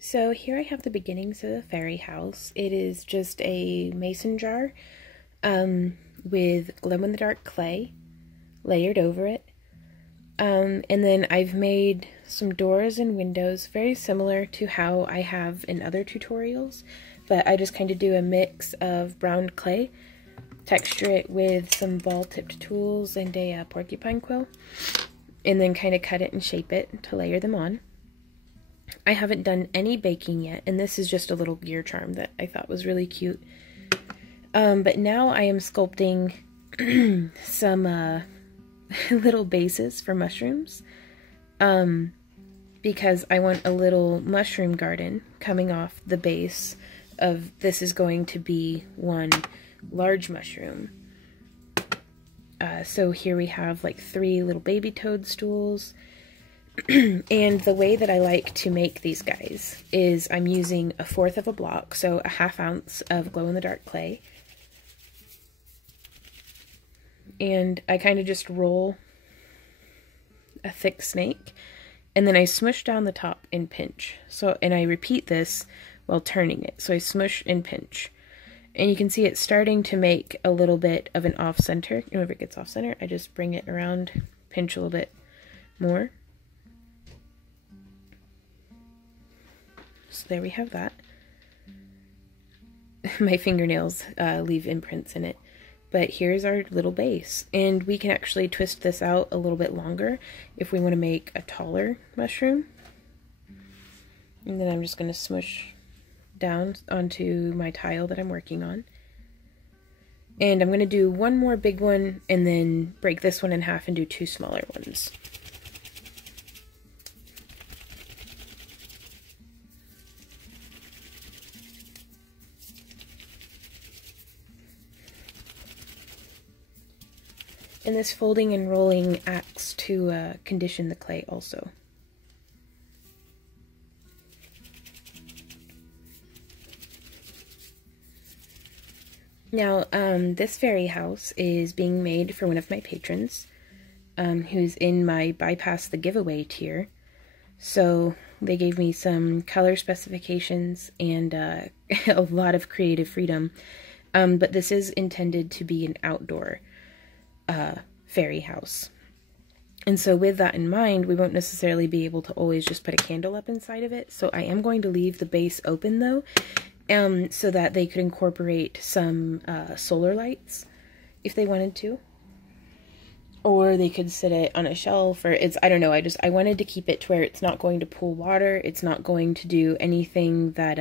So here I have the beginnings of the fairy house. It is just a mason jar with glow-in-the-dark clay layered over it. And then I've made some doors and windows very similar to how I have in other tutorials, but I just kind of do a mix of brown clay, texture it with some ball-tipped tools and a porcupine quill, and then kind of cut it and shape it to layer them on. I haven't done any baking yet, and this is just a little gear charm that I thought was really cute. But now I am sculpting some little bases for mushrooms, because I want a little mushroom garden coming off the base of this. Is going to be one large mushroom. So here we have like 3 little baby toadstools. And the way that I like to make these guys is I'm using 1/4 of a block, so a 1/2 ounce of glow-in-the-dark clay. And I kind of just roll a thick snake, and then I smush down the top and pinch. And I repeat this while turning it. So I smush and pinch. And you can see it's starting to make a little bit of an off-center. Whenever it gets off-center, I just bring it around, pinch a little bit more. So there we have that. My fingernails leave imprints in it. But here's our little base. And we can actually twist this out a little bit longer if we want to make a taller mushroom. And then I'm just going to smush down onto my tile that I'm working on. And I'm going to do one more big one and then break this one in half and do 2 smaller ones. And this folding and rolling acts to condition the clay also. Now, this fairy house is being made for one of my patrons, who's in my Bypass the Giveaway tier. So they gave me some color specifications and a lot of creative freedom. But this is intended to be an outdoor fairy house. And so with that in mind, we won't necessarily be able to always just put a candle up inside of it. So I am going to leave the base open though, so that they could incorporate some solar lights if they wanted to. Or they could sit it on a shelf, or I don't know, I wanted to keep it to where it's not going to pool water, it's not going to do anything that,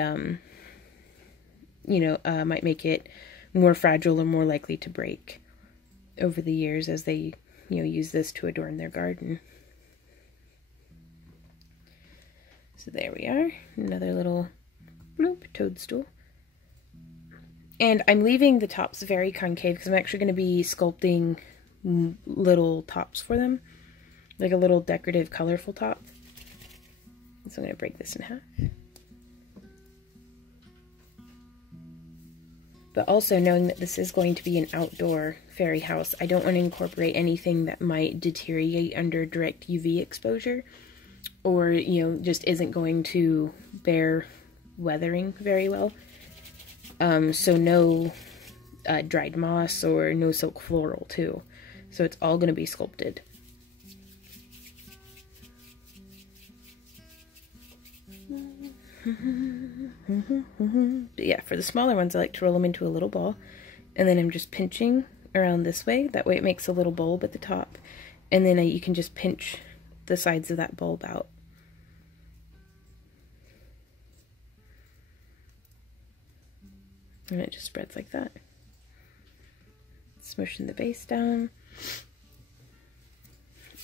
might make it more fragile or more likely to break over the years as they, use this to adorn their garden. So there we are, another little bloop toadstool. And I'm leaving the tops very concave because I'm actually going to be sculpting little tops for them, like a little decorative, colorful top. So I'm going to break this in half. But also knowing that this is going to be an outdoor fairy house, I don't want to incorporate anything that might deteriorate under direct UV exposure, or, just isn't going to bear weathering very well. So no dried moss or no silk floral too. So it's all going to be sculpted. But yeah, for the smaller ones, I like to roll them into a little ball, and then I'm just pinching around this way. That way it makes a little bulb at the top, and then you can just pinch the sides of that bulb out. And it just spreads like that. Smushing the base down.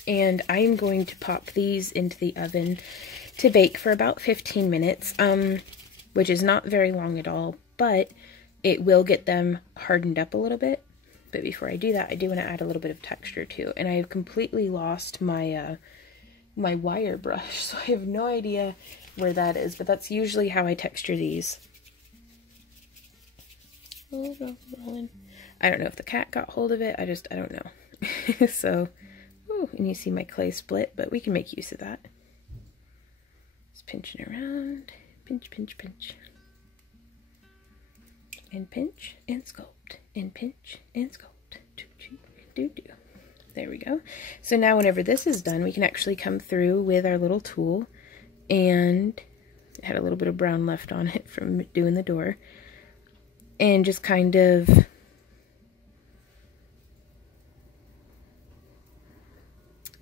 And I'm going to pop these into the oven to bake for about 15 minutes, which is not very long at all, but it will get them hardened up a little bit. But before I do that, I do want to add a little bit of texture too. And I have completely lost my my wire brush, so I have no idea where that is, but that's usually how I texture these. I don't know if the cat got hold of it, I don't know. So, ooh, and you see my clay split, but we can make use of that. Just pinching around, Pinch, pinch, pinch. And pinch and sculpt. And pinch and sculpt. Do. There we go. So now whenever this is done, we can actually come through with our little tool, and it had a little bit of brown left on it from doing the door, and just kind of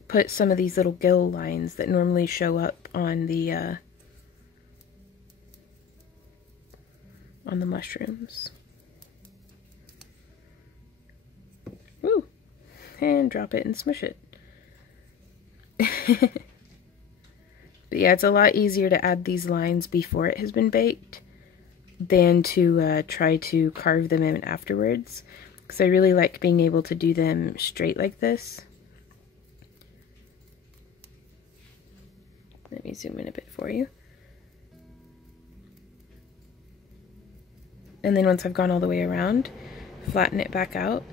put some of these little gill lines that normally show up on the mushrooms. Woo! And drop it and smush it. But yeah, it's a lot easier to add these lines before it has been baked than to try to carve them in afterwards, because I really like being able to do them straight like this. Let me zoom in a bit for you. And then once I've gone all the way around, flatten it back out.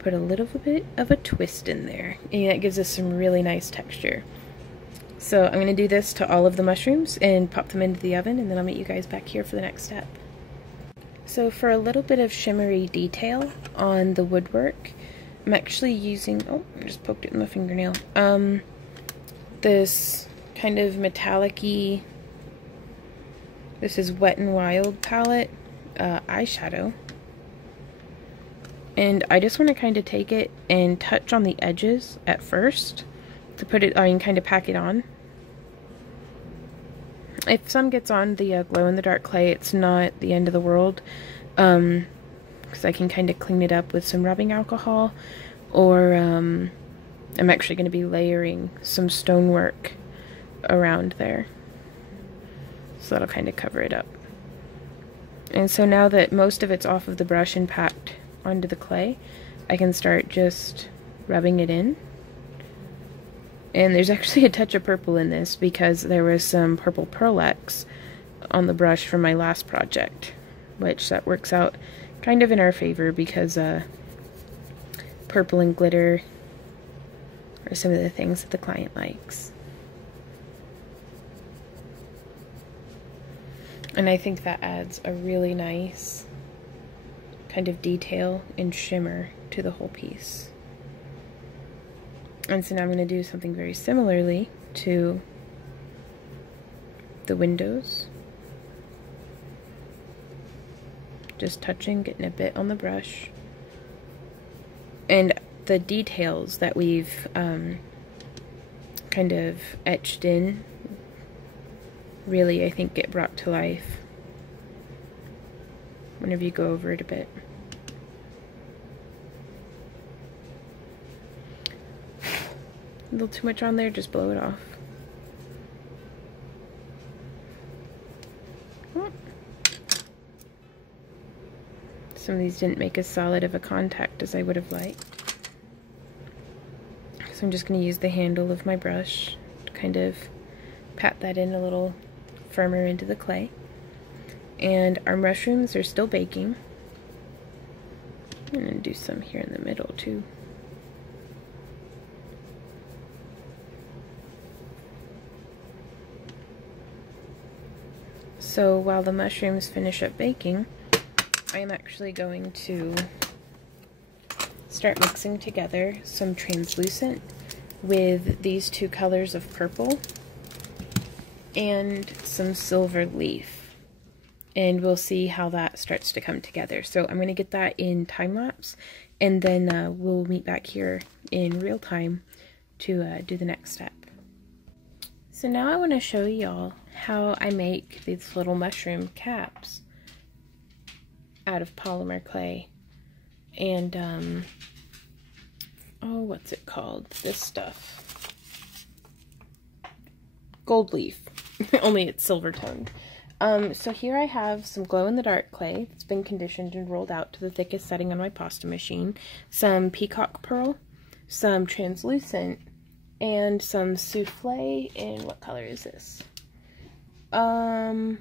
Put a little bit of a twist in there, and that gives us some really nice texture. So I'm going to do this to all of the mushrooms and pop them into the oven, and then I'll meet you guys back here for the next step. So for a little bit of shimmery detail on the woodwork, I'm actually using, oh, I just poked it in my fingernail, this kind of metallic-y, this is Wet n Wild palette eyeshadow. And I just want to kind of take it and touch on the edges at first to put it, kind of pack it on. If some gets on the glow-in-the-dark clay, it's not the end of the world, because I can kind of clean it up with some rubbing alcohol, or I'm actually going to be layering some stonework around there, so that'll kind of cover it up. And so now that most of it's off of the brush and packed onto the clay, I can start just rubbing it in. And there's actually a touch of purple in this because there was some purple Pearl-Ex on the brush from my last project, which that works out kind of in our favor because purple and glitter are some of the things that the client likes. And I think that adds a really nice kind of detail and shimmer to the whole piece. And so now I'm going to do something very similarly to the windows. Just touching, getting a bit on the brush. And the details that we've kind of etched in really, I think, get brought to life whenever you go over it a bit. A little too much on there, just blow it off. Some of these didn't make as solid of a contact as I would have liked. So I'm just going to use the handle of my brush to kind of pat that in a little firmer into the clay. And our mushrooms are still baking. I'm going to do some here in the middle too. So while the mushrooms finish up baking, I am actually going to start mixing together some translucent with these two colors of purple and some silver leaf. And we'll see how that starts to come together. So I'm going to get that in time lapse, and then we'll meet back here in real time to do the next step. So now I want to show y'all how I make these little mushroom caps out of polymer clay and oh, what's it called? This stuff. Gold leaf. Only it's silver toned. So here I have some glow-in-the-dark clay that's been conditioned and rolled out to the thickest setting on my pasta machine, some peacock pearl, some translucent, and some souffle in, what color is this? No,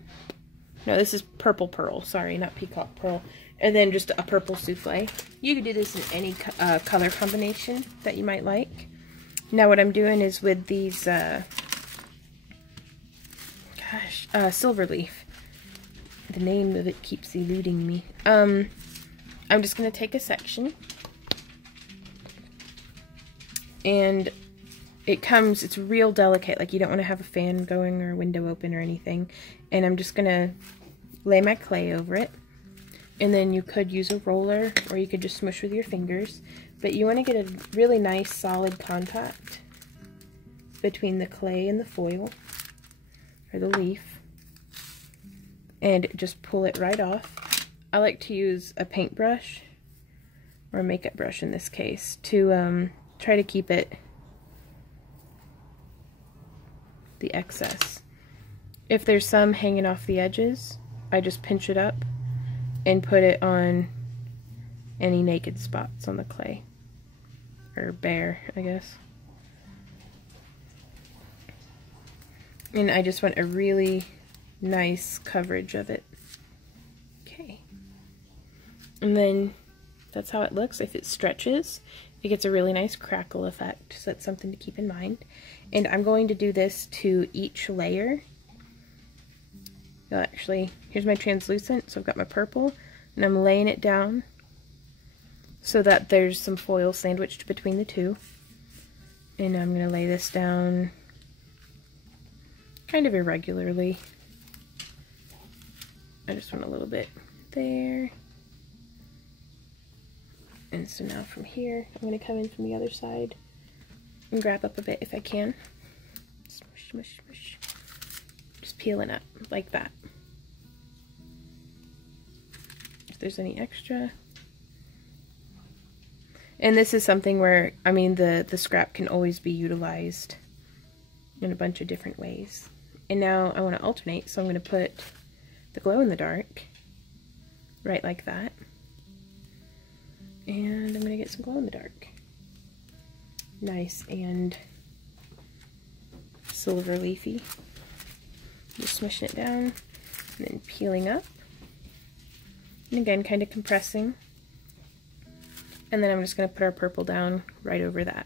this is purple pearl, sorry, not peacock pearl. And then just a purple souffle. You could do this in any color combination that you might like. Now what I'm doing is with these, silver leaf, The name of it keeps eluding me. I'm just going to take a section, and it's real delicate, like you don't want to have a fan going or a window open or anything. And I'm just going to lay my clay over it, and then you could use a roller or you could just smush with your fingers, but you want to get a really nice solid contact between the clay and the foil or the leaf, and just pull it right off. I like to use a paintbrush or a makeup brush in this case to try to keep it the excess. If there's some hanging off the edges, I just pinch it up and put it on any naked spots on the clay, or bare, I guess. And I just want a really nice coverage of it. Okay. And then that's how it looks. If it stretches, it gets a really nice crackle effect, so that's something to keep in mind. And I'm going to do this to each layer. Actually, here's my translucent, so I've got my purple, and I'm laying it down so that there's some foil sandwiched between the two. And I'm going to lay this down kind of irregularly. I just want a little bit there. And so now from here, I'm going to come in from the other side and grab up a bit if I can. Smush, smush, smush. Just peeling up like that. If there's any extra. And this is something where, I mean, the scrap can always be utilized in a bunch of different ways. And now I want to alternate, so I'm going to put the glow-in-the-dark right like that. And I'm going to get some glow-in-the-dark. Nice and silver leafy. Just smishing it down, and then peeling up. And again, kind of compressing. And then I'm just going to put our purple down right over that.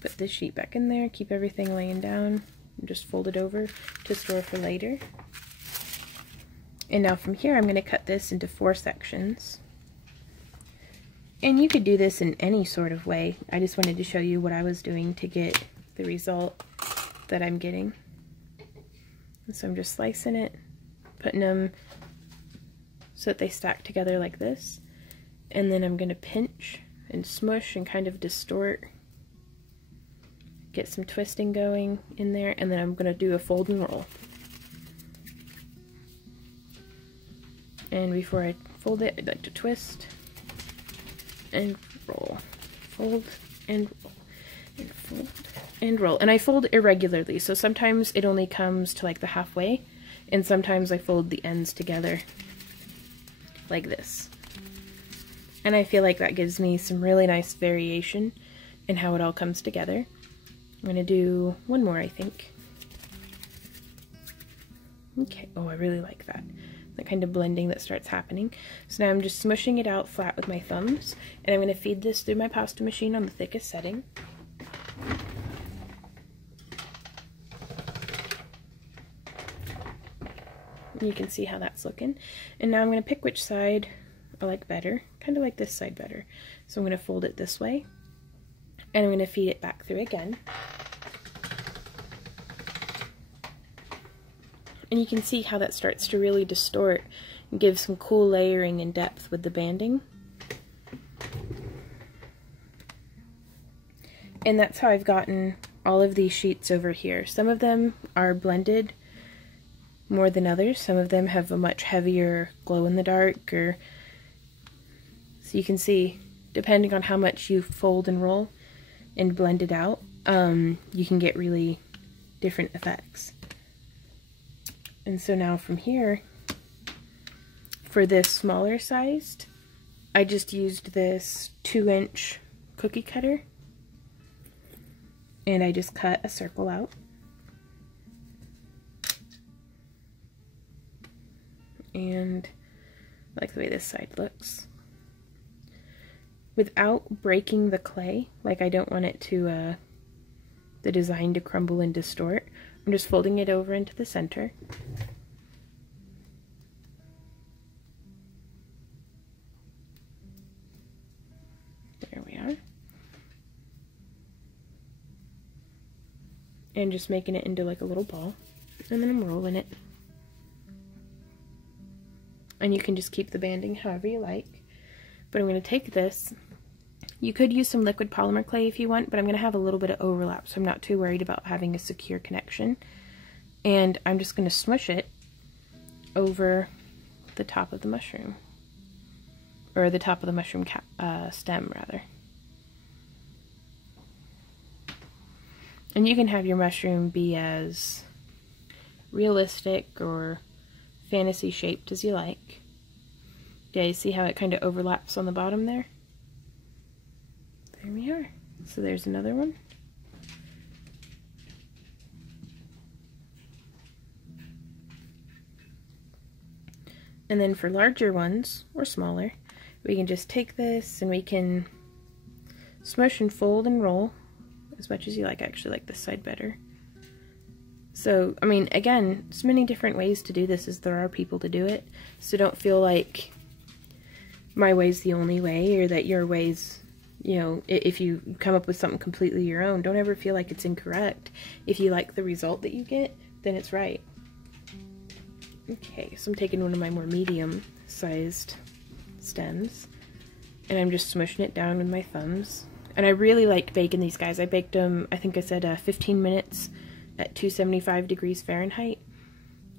Put this sheet back in there, keep everything laying down, and just fold it over to store for later. And now from here, I'm going to cut this into 4 sections. And you could do this in any sort of way. I just wanted to show you what I was doing to get the result that I'm getting. And so I'm just slicing it, putting them so that they stack together like this. And then I'm going to pinch and smush and kind of distort. Get some twisting going in there, and then I'm going to do a fold and roll. And before I fold it, I'd like to twist and roll. Fold and roll. And fold and roll. And I fold irregularly, so sometimes it only comes to like the halfway, and sometimes I fold the ends together like this. And I feel like that gives me some really nice variation in how it all comes together. I'm going to do one more, I think. Okay, oh, I really like that. The kind of blending that starts happening. So now I'm just smushing it out flat with my thumbs, and I'm going to feed this through my pasta machine on the thickest setting. You can see how that's looking. And now I'm going to pick which side I like better. Kind of like this side better. So I'm going to fold it this way, and I'm going to feed it back through again. And you can see how that starts to really distort and give some cool layering and depth with the banding. And that's how I've gotten all of these sheets over here. Some of them are blended more than others. Some of them have a much heavier glow-in-the-dark, or so you can see, depending on how much you fold and roll and blend it out, you can get really different effects. And so now from here, for this smaller sized, I just used this 2-inch cookie cutter, and I just cut a circle out. And I like the way this side looks. Without breaking the clay, like I don't want it to, the design to crumble and distort, I'm just folding it over into the center. and just making it into like a little ball. And then I'm rolling it. And you can just keep the banding however you like. But I'm going to take this. You could use some liquid polymer clay if you want, but I'm going to have a little bit of overlap, so I'm not too worried about having a secure connection. And I'm just going to smush it over the top of the mushroom. Or the top of the mushroom stem, rather. And you can have your mushroom be as realistic or fantasy shaped as you like. Yeah, you see how it kind of overlaps on the bottom there? There we are. So there's another one. And then for larger ones, or smaller, we can just take this and we can smush and fold and roll as much as you like. I actually like this side better. So, I mean, again, there's many different ways to do this as there are people to do it. So don't feel like my way's the only way, or that your way's, you know, if you come up with something completely your own, don't ever feel like it's incorrect. If you like the result that you get, then it's right. Okay, so I'm taking one of my more medium-sized stems, and I'm just smushing it down with my thumbs. And I really like baking these guys. I baked them, I think I said 15 minutes at 275 degrees Fahrenheit.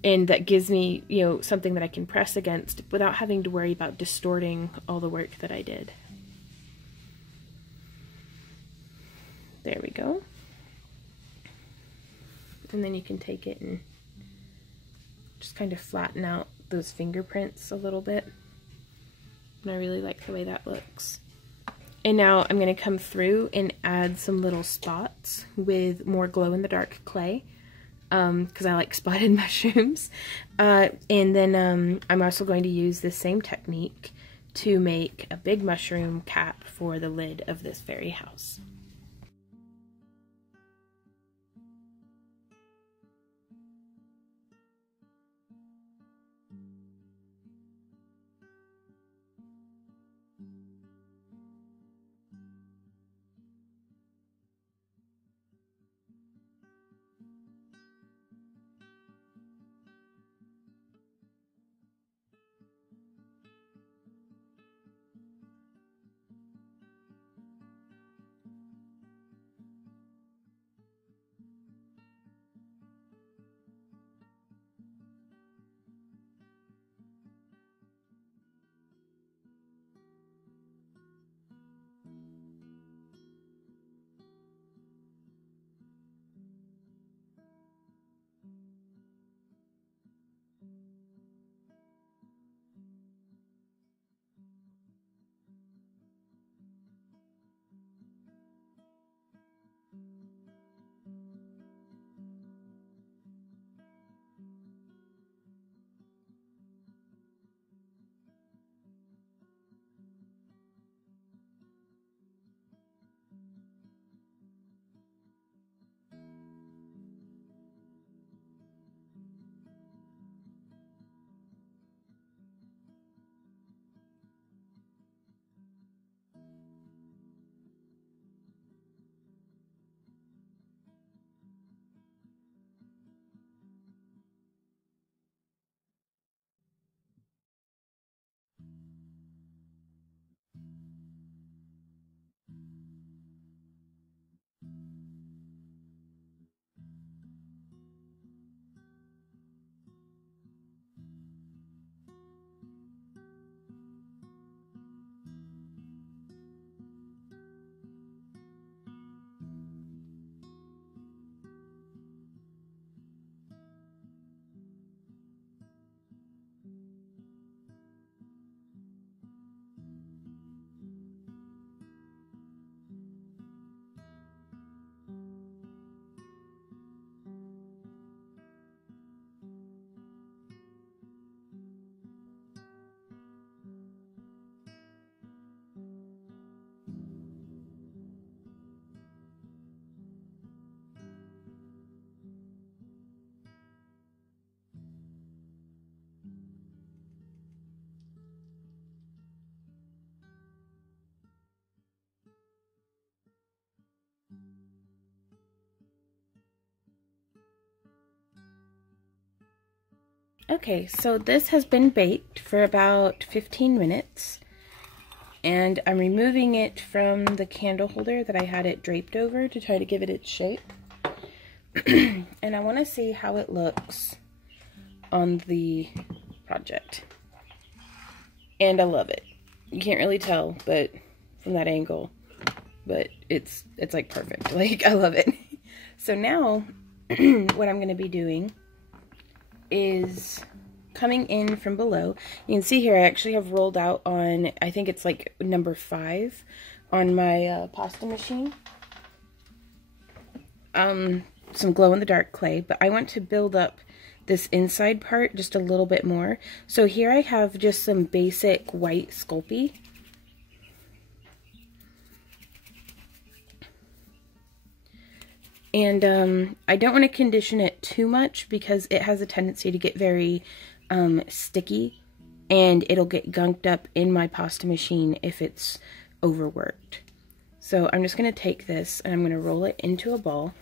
And that gives me, you know, something that I can press against without having to worry about distorting all the work that I did. There we go. And then you can take it and just kind of flatten out those fingerprints a little bit. And I really like the way that looks. And now I'm going to come through and add some little spots with more glow-in-the-dark clay, because I like spotted mushrooms. And then I'm also going to use this same technique to make a big mushroom cap for the lid of this fairy house. Okay, so this has been baked for about 15 minutes, and I'm removing it from the candle holder that I had it draped over to try to give it its shape. And I want to see how it looks on the project. And I love it. You can't really tell, but from that angle, but it's like perfect. Like, I love it. So now what I'm going to be doing is coming in from below. You can see here I actually have rolled out on, I think it's like number 5 on my pasta machine. Some glow-in-the-dark clay, but I want to build up this inside part just a little bit more. So here I have just some basic white Sculpey. And I don't want to condition it too much because it has a tendency to get very sticky, and it'll get gunked up in my pasta machine if it's overworked. So I'm just going to take this and I'm going to roll it into a ball.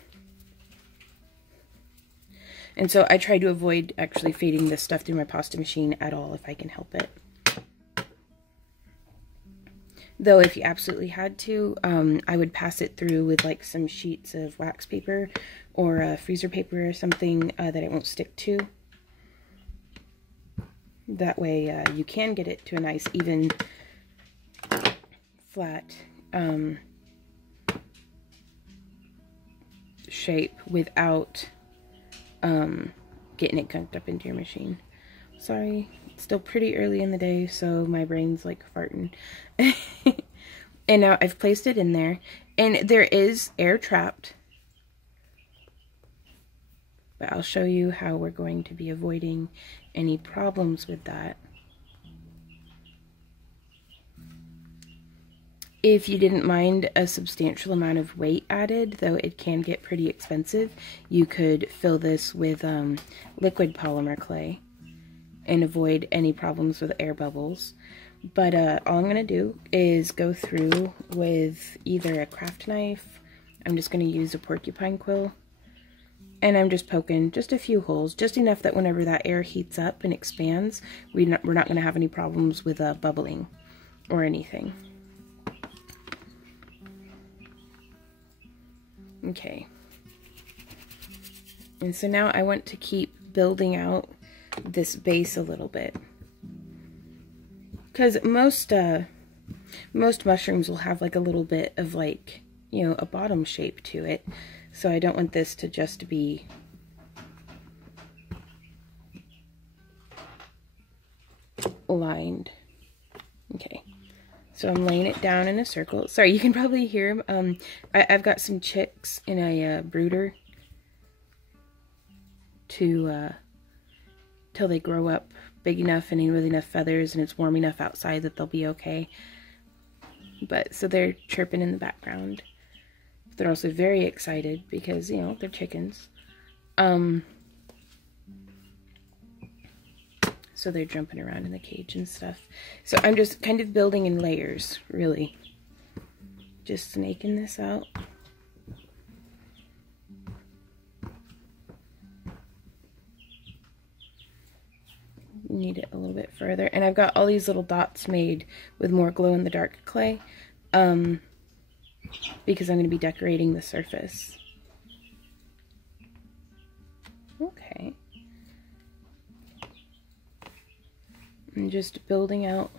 And so I try to avoid actually feeding this stuff through my pasta machine at all if I can help it. Though if you absolutely had to, I would pass it through with like some sheets of wax paper or freezer paper or something that it won't stick to. That way you can get it to a nice even flat shape without getting it gunked up into your machine. Sorry, it's still pretty early in the day, so my brain's like farting. And now I've placed it in there, and there is air trapped, but I'll show you how we're going to be avoiding any problems with that. If you didn't mind a substantial amount of weight added, though it can get pretty expensive, you could fill this with liquid polymer clay and avoid any problems with air bubbles. But all I'm going to do is go through with either a craft knife. I'm just going to use a porcupine quill, and I'm just poking just a few holes, just enough that whenever that air heats up and expands, we're not going to have any problems with bubbling or anything. Okay. And so now I want to keep building out this base a little bit, because most mushrooms will have like a little bit of like, you know, a bottom shape to it. So I don't want this to just be lined. Okay. So I'm laying it down in a circle. Sorry, you can probably hear them. I've got some chicks in a brooder to till they grow up big enough and with enough feathers and it's warm enough outside that they'll be okay. But so they're chirping in the background. They're also very excited because, you know, they're chickens. So they're jumping around in the cage and stuff. So I'm just kind of building in layers, really. Just snaking this out. Need it a little bit further. And I've got all these little dots made with more glow-in-the-dark clay. Because I'm going to be decorating the surface. Okay. I'm just building out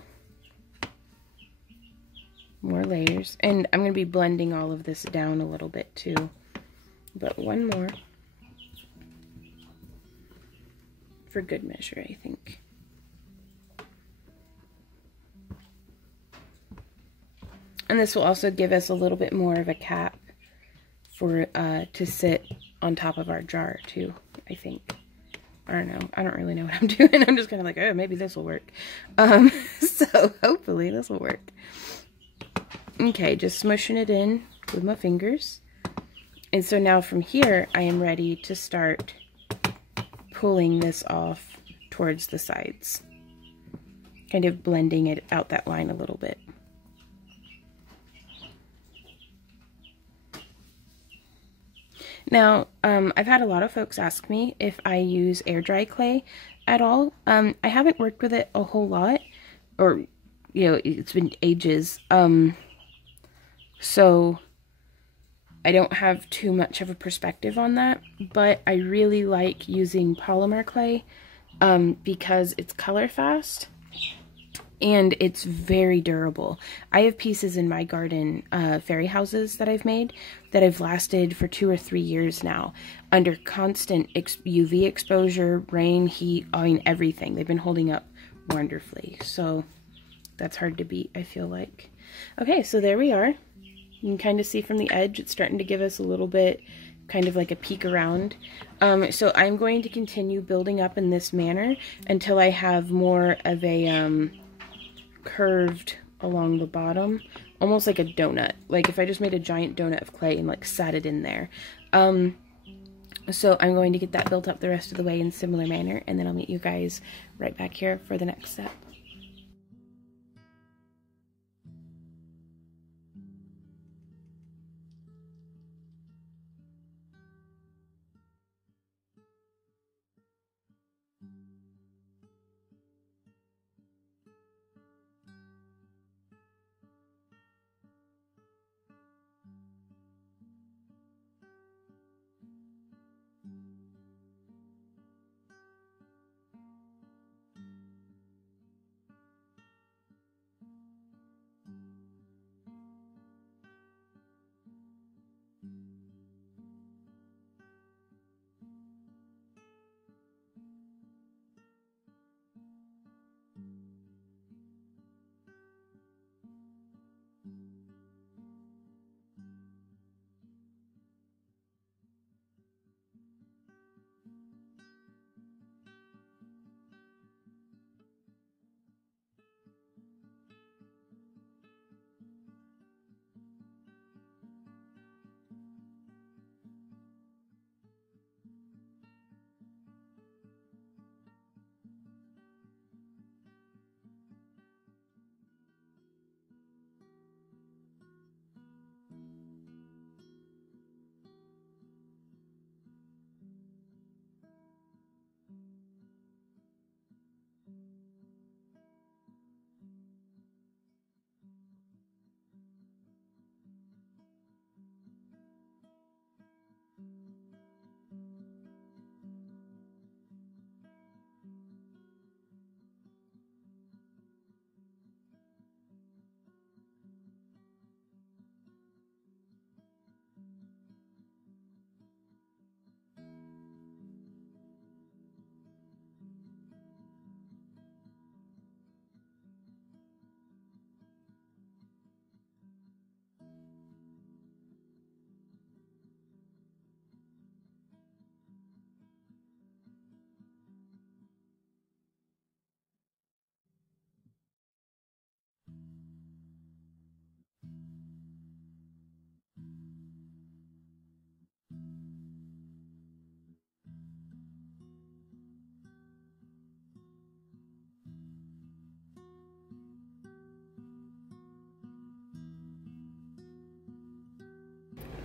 more layers, and I'm going to be blending all of this down a little bit too, but one more for good measure, I think. And this will also give us a little bit more of a cap for to sit on top of our jar too, I think. I don't know. I don't really know what I'm doing. I'm just kind of like, oh, maybe this will work. So hopefully this will work. Okay, just smushing it in with my fingers. And so now from here, I am ready to start pulling this off towards the sides. Kind of blending it out that line a little bit. Now, I've had a lot of folks ask me if I use air dry clay at all. I haven't worked with it a whole lot, or, you know, it's been ages. So I don't have too much of a perspective on that, but I really like using polymer clay because it's color fast and it's very durable. I have pieces in my garden, fairy houses that I've made that have lasted for 2 or 3 years now under constant UV exposure, rain, heat, I mean everything. They've been holding up wonderfully. So that's hard to beat, I feel like. Okay, so there we are. You can kind of see from the edge, it's starting to give us a little bit, kind of like a peek around. So I'm going to continue building up in this manner until I have more of a curved along the bottom, almost like a donut. Like if I just made a giant donut of clay and like sat it in there. So I'm going to get that built up the rest of the way in similar manner, and then I'll meet you guys right back here for the next step.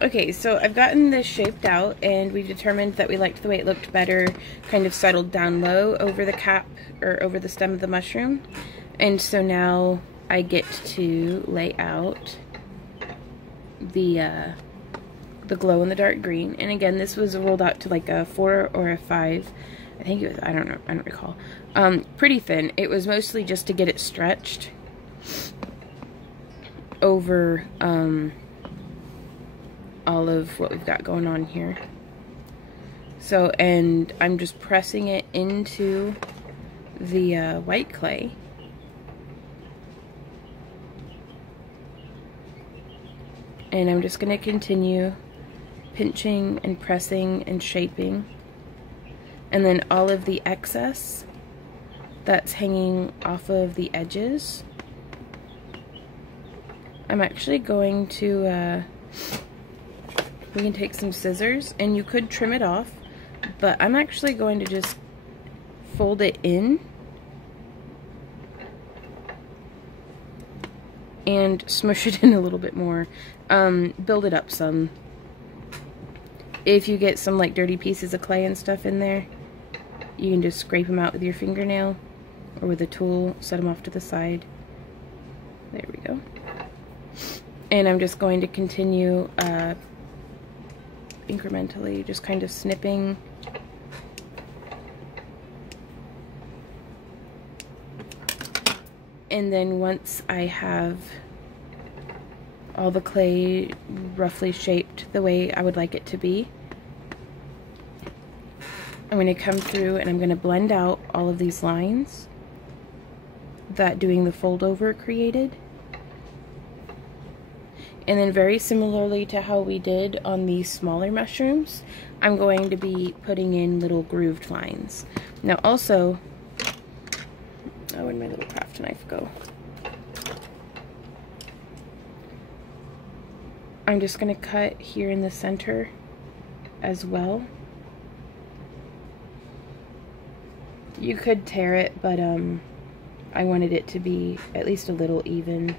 Okay, so I've gotten this shaped out, and we've determined that we liked the way it looked better, kind of settled down low over the cap, or over the stem of the mushroom. And so now I get to lay out the glow in the dark green. And again, this was rolled out to like a 4 or a 5. I think it was, I don't know, I don't recall. Pretty thin. It was mostly just to get it stretched over, all of what we've got going on here. So, and I'm just pressing it into the white clay. And I'm just going to continue pinching and pressing and shaping. And then all of the excess that's hanging off of the edges, I'm actually going to, we can take some scissors, and you could trim it off, but I'm actually going to just fold it in and smush it in a little bit more, build it up some. If you get some like dirty pieces of clay and stuff in there, you can just scrape them out with your fingernail or with a tool, set them off to the side. There we go. And I'm just going to continue incrementally, just kind of snipping. And then once I have all the clay roughly shaped the way I would like it to be, I'm going to come through and I'm going to blend out all of these lines that doing the fold over created. And then very similarly to how we did on these smaller mushrooms, I'm going to be putting in little grooved lines. Now also, oh, where'd my little craft knife go? I'm just going to cut here in the center as well. You could tear it, but I wanted it to be at least a little even.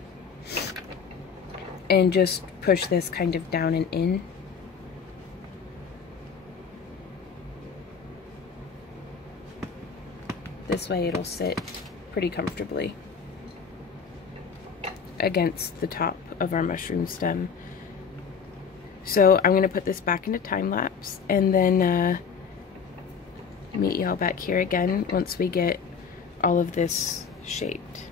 And just push this kind of down and in. This way it'll sit pretty comfortably against the top of our mushroom stem. So I'm going to put this back into time lapse and then meet y'all back here again once we get all of this shaped.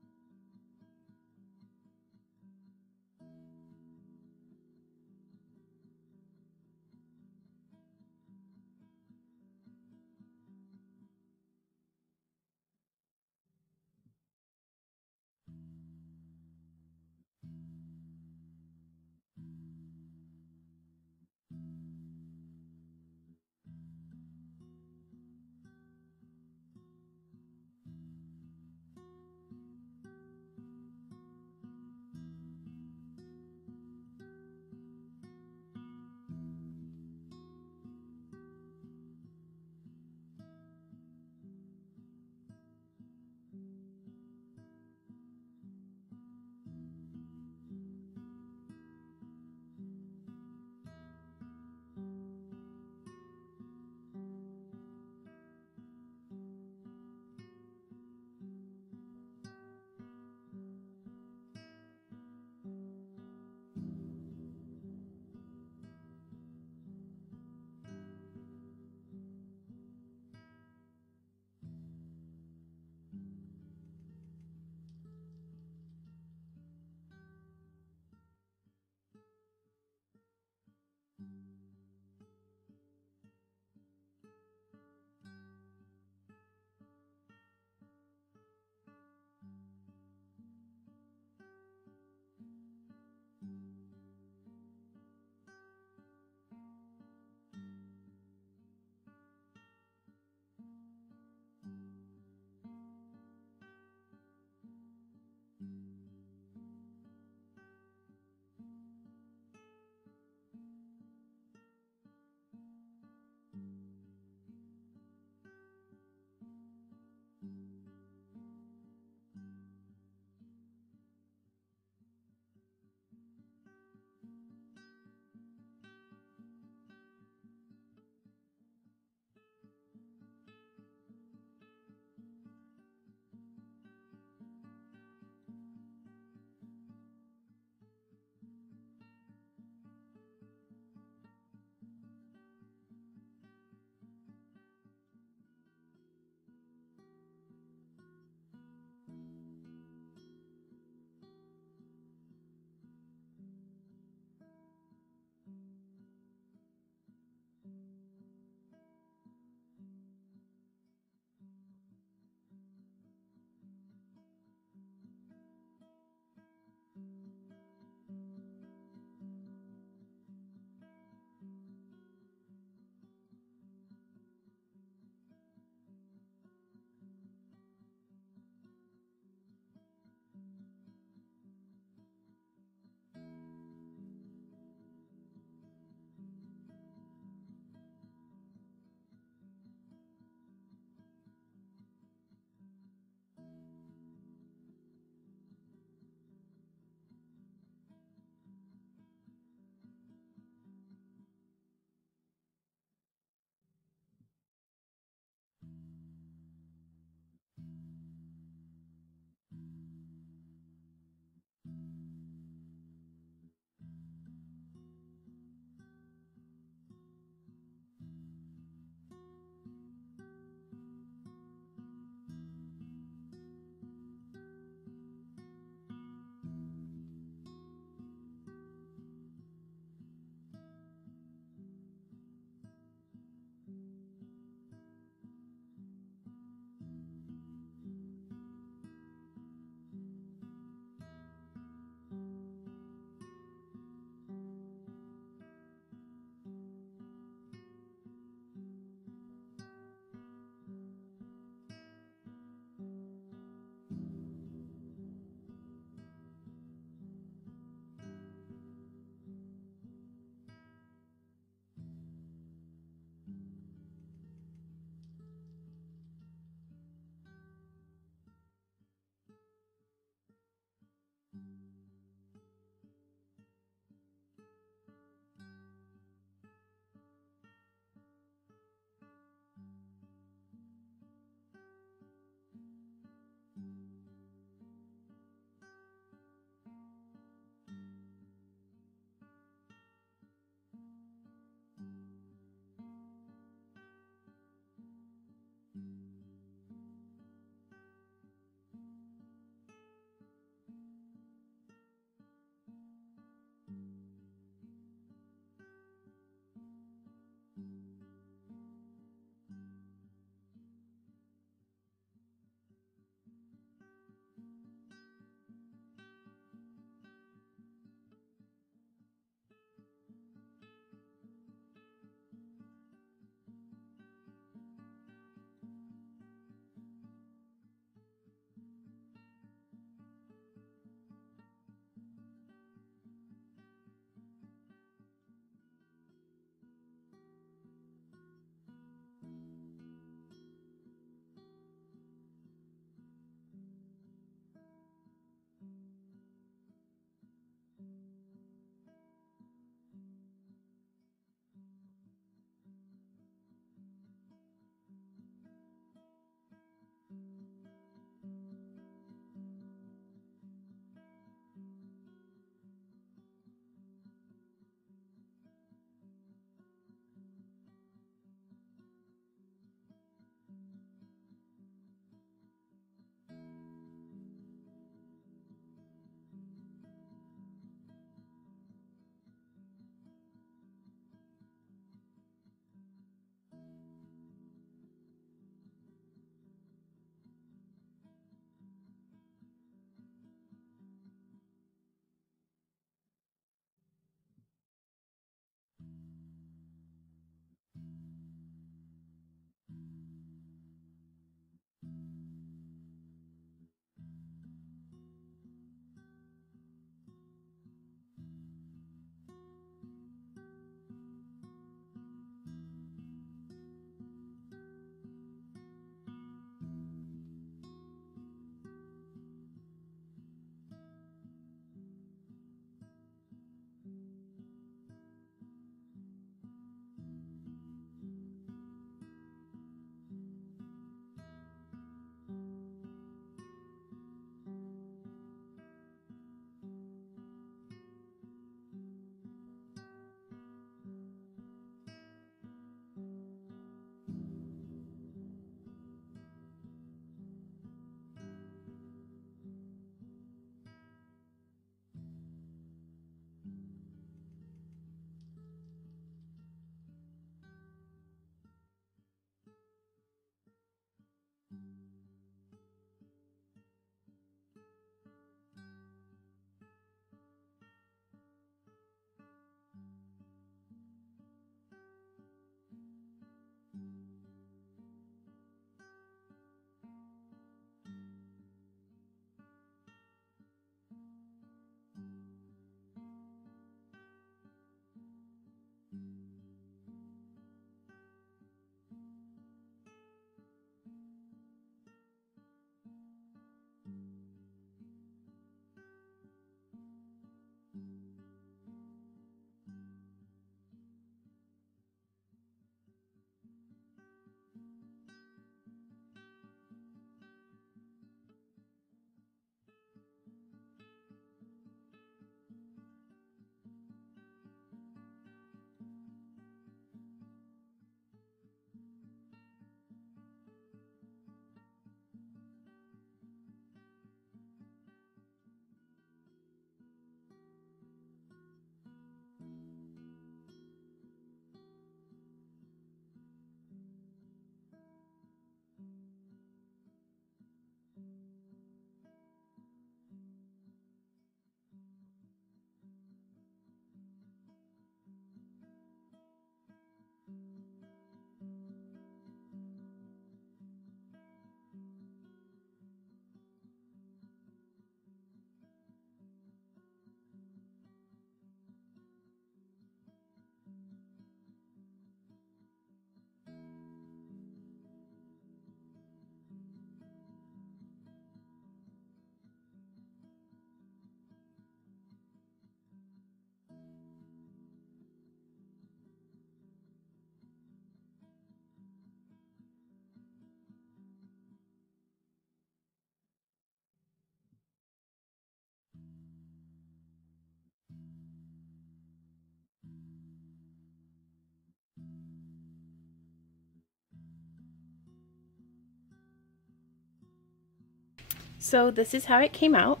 So this is how it came out.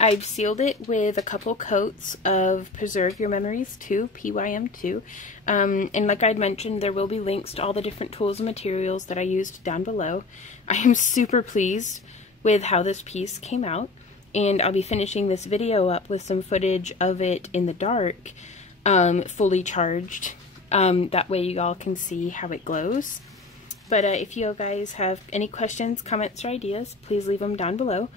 I've sealed it with a couple coats of Preserve Your Memories 2, PYM2. And like I'd mentioned, there will be links to all the different tools and materials that I used down below. I am super pleased with how this piece came out, and I'll be finishing this video up with some footage of it in the dark, fully charged. That way you all can see how it glows. But if you guys have any questions, comments, or ideas, please leave them down below.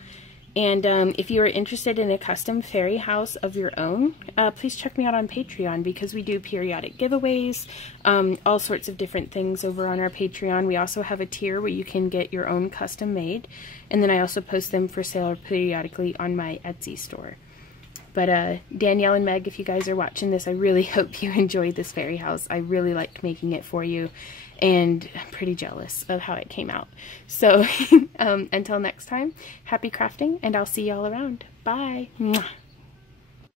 And if you are interested in a custom fairy house of your own, please check me out on Patreon, because we do periodic giveaways, all sorts of different things over on our Patreon. We also have a tier where you can get your own custom made, and then I also post them for sale periodically on my Etsy store. But Danielle and Meg, if you guys are watching this, I really hope you enjoyed this fairy house. I really liked making it for you, and I'm pretty jealous of how it came out. So until next time, happy crafting, and I'll see y'all around. Bye! Mwah.